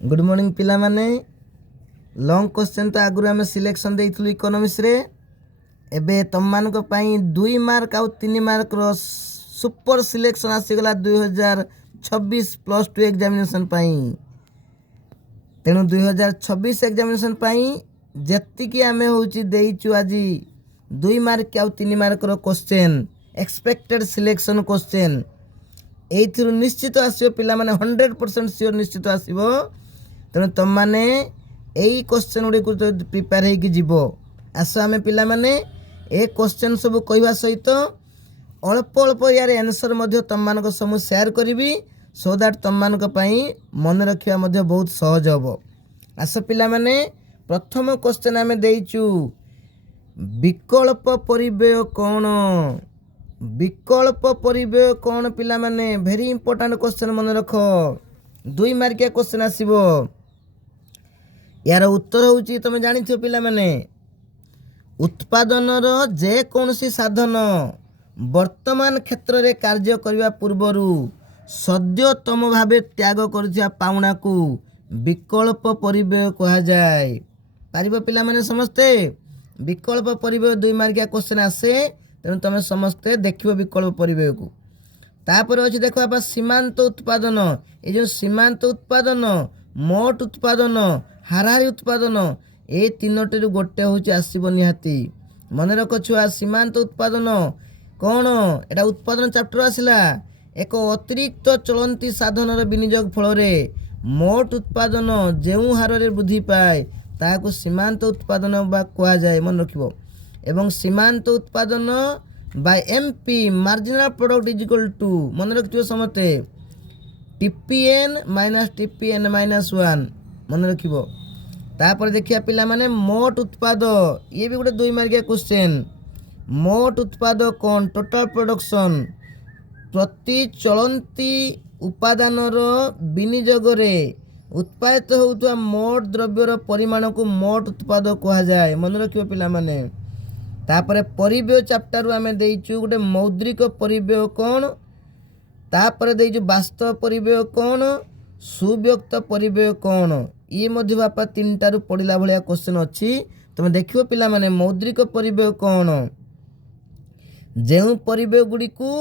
Good morning पिला माने long question तो आगु आम सिलेक्शन देइथलु इकोनॉमिक्स रे एबे तुम मान को पाई 2 मार्क आउ 3 मार्क रो सुपर सिलेक्शन आसीगला 2026 +2 एग्जामिनेशन पाई। तेणु 2026 एग्जामिनेशन पाई जेतिकी आमे होची देइचु आज 2 मार्क आउ 3 मार्क रो क्वेश्चन एक्सपेक्टेड सिलेक्शन क्वेश्चन एइथिरु निश्चित आसीबो पिला माने 100% श्योर निश्चित आसीबो। तेणु तुम मैंने यही क्वेश्चन गुड़ी को प्रिपेयर होगी जीव आस आम पिला माने ए क्वेश्चन सब कहवा सहित अल्प अल्प यार आंसर तुम मान सब शेयर करी सो दैट तुम मान मन रखा बहुत सहज हम। आस पिला माने प्रथम क्वेश्चन आम देचु विकल्प परिव्यय कौन। विकल्प परिव्यय कौन पिला माने भेरी इंपोर्टेंट क्वेश्चन मन रख 2 मार्किया क्वेश्चन आसीबो। यार उत्तर होची तुम जानी पिला माने उत्पादन जेकोसी साधन वर्तमान क्षेत्र में कार्य करने पूर्वरु सद्यतम भाव त्याग कर पाउना को विकल्प परिव्यय कहा जाए। पारिबो पिला माने समस्ते विकल्प परिव्यय 2 मार्किया क्वेश्चन आसे तेणु तुम समस्ते देखियो विकल्प परिव्यय को। तापर अच्छे देख आप सीमांत उत्पादन ये जो सीमांत उत्पादन मोट उत्पादन हाराहारी उत्पादन ये तीनोटी गोटे हूँ आसब निहाती मन रख छुआ। सीमांत उत्पादन कौन एटा उत्पादन चैप्टर आसला एक अतिरिक्त चलती साधन विनियोग फल मोट उत्पादन जो हार वृद्धि पाए ताकू सीमांत उत्पादन कह जाए मन रखिबो। एवं सीमांत उत्पादन by MP marginal product is equal to मन रखियो समते टीपीएन माइनस टीपीएन माइनस 1 मन रखिबो। तापर देखिया पिला माने मोट उत्पाद ये भी गोटे 2 मार्किया क्वेश्चन। मोट उत्पाद कौन टोटल प्रोडक्शन प्रति चलती उपादान विनियोग रे उत्पादित होउतवा मोट द्रव्यर परिमाण को मोट उत्पाद कहा जाए मन रखियो पिला माने। तापर परिव्यय चैप्टर आम देइचु गोटे मौद्रिक परिव्यय कौन तापर देइचु वास्तव परिव्यय कौन सुव्यक्त परिव्यय कौन ये मध्य बापा 3टारू पढ़ला भाया क्वेश्चन अच्छी तुम देखियो पिला माने मौद्रिक परिव्यय कौन जो परिव्यय गुड़ी को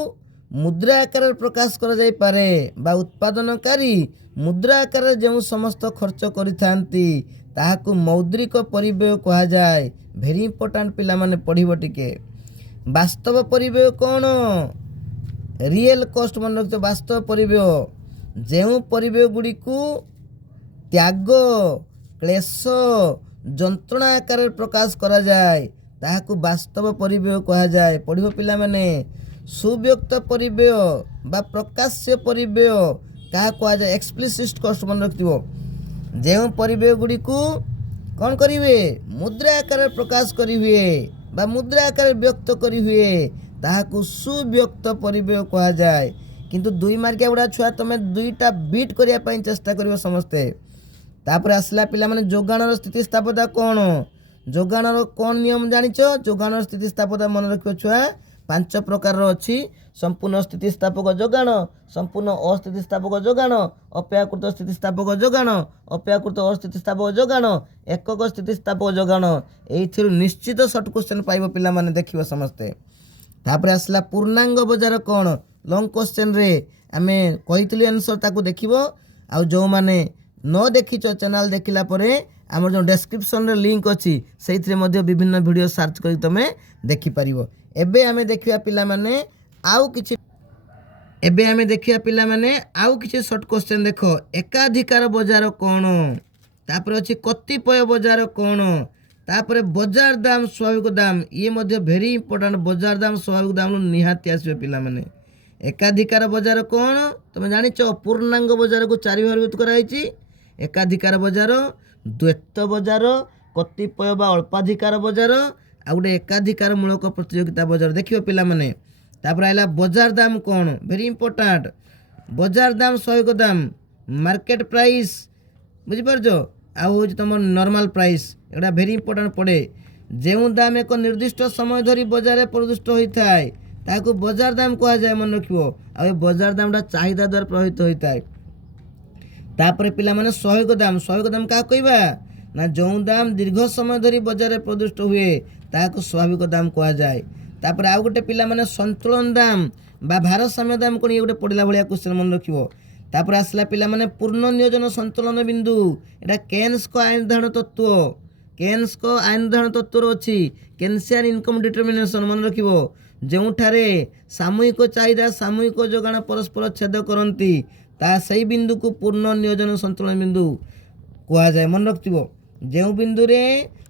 मुद्रा आकार प्रकाश कर जाई पारे बा उत्पादनकारी मुद्रा आकार जो समस्त खर्च करिथांती ताहाकू मौद्रिक परिव्यय कहा जाए। भेरी इंपोर्टेंट पिला माने पढ़िबो टिके। वास्तव परिव्यय कौन रियल कॉस्ट मन रखते वास्तव परिव्यय जो परिव्यय गुड़ी को त्याग क्लेश जंत्रणा आकार प्रकाश करा जाए ताहाकू वास्तव परिव्यय कहा जाए पढ़िबो पिला माने। सुव्यक्त परिव्यय बा प्रकाश्य परिव्यय क्या कहा जाए एक्सप्लिसिट कॉस्ट मन रखिबो जो परिव्यय गुड़ी को कौन करिवे मुद्रा आकार प्रकाश करी हुए बा मुद्रा आकार व्यक्त करी हुए ताहाकू सुव्यक्त परिव्यय कहा जाए। किंतु 2 मार्किया गुड़ा छुआ तुम 2टा बीट करिया पई चेष्टा करिवो समस्ते। तापर आसला पिला माने जोगाणर स्थितिस्थापकता कौन जोगाणर कौन नियम जानिच जोगाणर स्थितिस्थापकता मन रखियो छुआ 5 प्रकार अच्छी संपूर्ण स्थितिस्थापक जोगाण संपूर्ण अस्थितिस्थापक जोगाण अपेक्षाकृत स्थितिस्थापक जोगाण अपेक्षाकृत अस्थितिस्थापक जोगाण एकक स्थितिस्थापक जोगाण एइथिरु निश्चित शॉर्ट क्वेश्चन पाइबो पिला माने देखिबो समस्ते। तापर आसला पूर्णांग बजार कौन लॉन्ग क्वेश्चन रे आमे कहितली आंसर ताकू देखिबो आ जो माने न देखिच चैनल देखिला परे आमर जो डिस्क्रिप्शन रे लिंक अछि सेइथरे मध्ये विभिन्न वीडियो सर्च करी तमे देखि परिबो। एबे आमे देखिया पिला माने आउ किछि एबे आमे देखिया पिला माने आउ किछि शॉर्ट क्वेश्चन देखो एकाधिकार बजार कौन तापर अछि कतिपय बजार कौन तापर बजार दाम स्वाभाविक दाम ये मध्ये भेरी इंपोर्टेंट बजार दाम स्वाभाविक दाम निहाती आसीबे पिला माने। एकाधिकार बजार कौन तुम जानिच पूर्णांग बजार को 4 भाग विभक्त कराइछि एकाधिकार बजार द्वैत बजार कतिपय बा अल्पाधिकार बजार आ गोटे एकाधिकार मूलक प्रतियोगिता बजार देखियो पिला माने। तापर आइला बजार दाम कौन भेरी इंपोर्टेंट बजार दाम स्वाभाविक दाम मार्केट प्राइस बुझी पारछो आ होज तुम नॉर्मल प्राइस एटा भेरी इंपोर्टेंट पड़े जो दाम एक निर्दिष्ट समय धरी बजार प्रदुष्ट होता है ताकू बजार दाम कहा जाए मन रखिबो आ बजार दामटा चाहिदा द्वारा प्रभावित होता है। तापर पिलामाने स्वाभाविक दाम क्या कहवा ना जो दाम दीर्घ समय धरी बजार में प्रदुष्ट हुए ताकू स्वाभाविक दाम कह जाए। तापर आउ गोटे पिलामाने संतुलन दाम बा भारसाम्य दाम कौन ये गोटे पढ़ला भाया क्वेश्चन मन रखिबो। तापर आसला पिलामाने पूर्ण नियोजन संतुलन बिंदु एटा केन्स को आईन निर्धारण तत्व केन्स को आईन निर्धारण तत्व अच्छी केन्सियन इनकम डिटरमिनेशन मन रखिबो जोठारे सामूहिक चाहिदा सामूहिक जोगाण परस्पर छेद करती ता सही बिंदु को पूर्ण नियोजन संतुलन बिंदु कह जाए। मन रखिबो जो बिंदु रे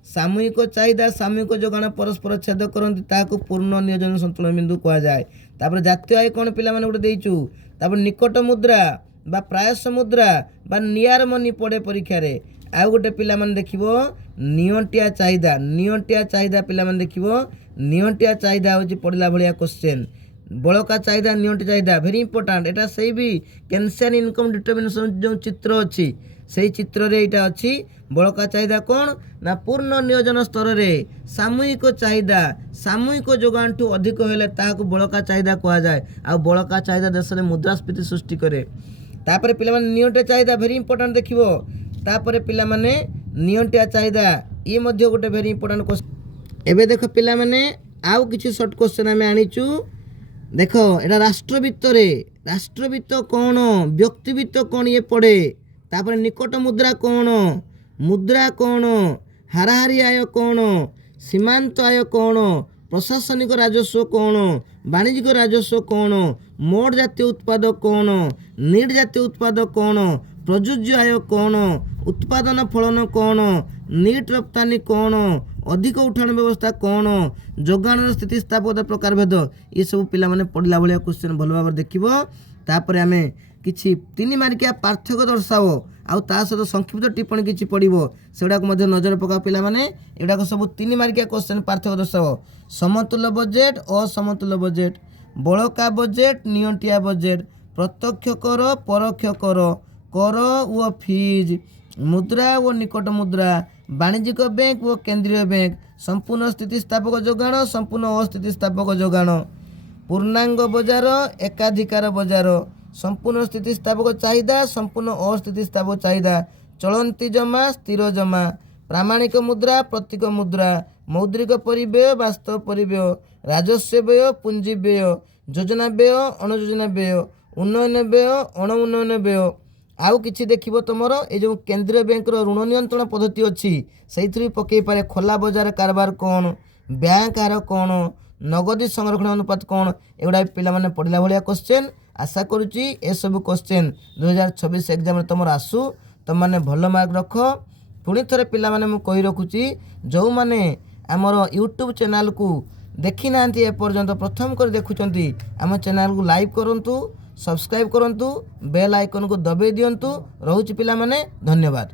सामूहिक चाहिदा सामूहिक जोगाण परस्पर छेद करती ताकू पूर्ण नियोजन संतुलन बिंदु कह जाए। तापर जातीय आय कौन पिला माने गोटे देइचु तापर निकट मुद्रा बा प्रायस मुद्रा बा नियर मनी पड़े परीक्षा रे आउ गोटे पिला माने देखिबो नियंटिया चाहिदा पिला माने देखिबो नियंटिया चाहिदा होची पड़ला भलिया क्वेश्चन बड़का चाहिदा नियंटिया चाहिदा वेरी इंपोर्टेंट एटा सही भी कैंसियन इनकम डिटरमिनेशन जो चित्र अच्छी सही चित्र रे एटा अच्छी बड़का चाहिदा कौन ना पूर्ण नियोजन स्तर रे सामूहिक चाहिदा सामूहिक जोगान ठू अधिक हेले ताहाकू बड़का चाहिदा कहा जाए। आ बड़का चाहिदा देश में मुद्रास्फीति सृष्टि करे। तापर पिला माने नियंटिया चाहिदा वेरी इंपोर्टेंट देखिबो तापर पिला माने नियंटिया चाहिदा ये मध्य गोटे वेरी इंपोर्टेंट क्वेश्चन। एबे देखो पिला माने आउ किछि शॉर्ट क्वेश्चन आमे आनिचु देखो एटा राष्ट्रवित्त कौन व्यक्तिवित्त कौन ये पड़े तापर निकट मुद्रा कौन हाराहारी आय कौन सीमांत आय कौन प्रशासनिक राजस्व कौन वाणिज्यिक राजस्व कौन मोट जातीय उत्पाद कौन नीड जातीय उत्पाद कौन प्रयोज्य आय कौन उत्पादन फलन कौन नीट रप्तानी कौन अधिक उठाण व्यवस्था कौन जोगाण स्थितिस्थापकता प्रकार भेद ये सब पिला माने पढ़ला भाया क्वेश्चन भल भाव देखिबो। तापर आमे किछि 3 मार्किया पार्थक्य दर्शाओ आउ ता सहित संक्षिप्त टिप्पणी किछि पढ़िबो सेडाक मध्ये नजर पका पिला माने एडाक सब 3 मार्किया क्वेश्चन पार्थक्य दर्शाओ समतुल्य बजेट असमतुल्य बजेट बड़का बजेट नियंटिया बजेट प्रत्यक्ष कर परोक्ष कर व फीज मुद्रा व निकट मुद्रा वाणिज्यिक बैंक व केंद्रीय बैंक संपूर्ण स्थितिस्थापक जोगाण संपूर्ण अस्थितिस्थापक जोगाण पूर्णांग बजार एकाधिकार बजार संपूर्ण स्थितिस्थापक चाहिदा संपूर्ण अस्थितिस्थापक चाहिदा चलंती जमा स्थिर जमा प्रामाणिक मुद्रा प्रतीक मुद्रा मौद्रिक परिव्यय वास्तव परिव्यय राजस्व व्यय पुंजी व्यय योजना व्यय अणुयोजना व्यय उन्नयन व्यय अण उन्नयन व्यय आउ किछि देखिबो तुमर ए जो केंद्रीय बैंक रो ऋण नियंत्रण पद्धति अच्छी से पकई पारे खोला बजार कारबार कौन बैंक हार कौन नगदी संरक्षण अनुपात कौन एगुड़ा पिला माने पढ़ला भाया क्वेश्चन आशा करुच्ची ए सब क्वेश्चन 2026 एग्जाम तुम आसू तुम मैंने भल मार्क रख। पुणी थे पिला माने मु कही रखुची जो मैंने आमर यूट्यूब चैनल को देखी ना एपर्यंत प्रथम कर देखुंट आम चैनल को लाइक करूँ सब्सक्राइब करूँ बेल आइकन को दबाई दिंतु रोचे पिला माने धन्यवाद।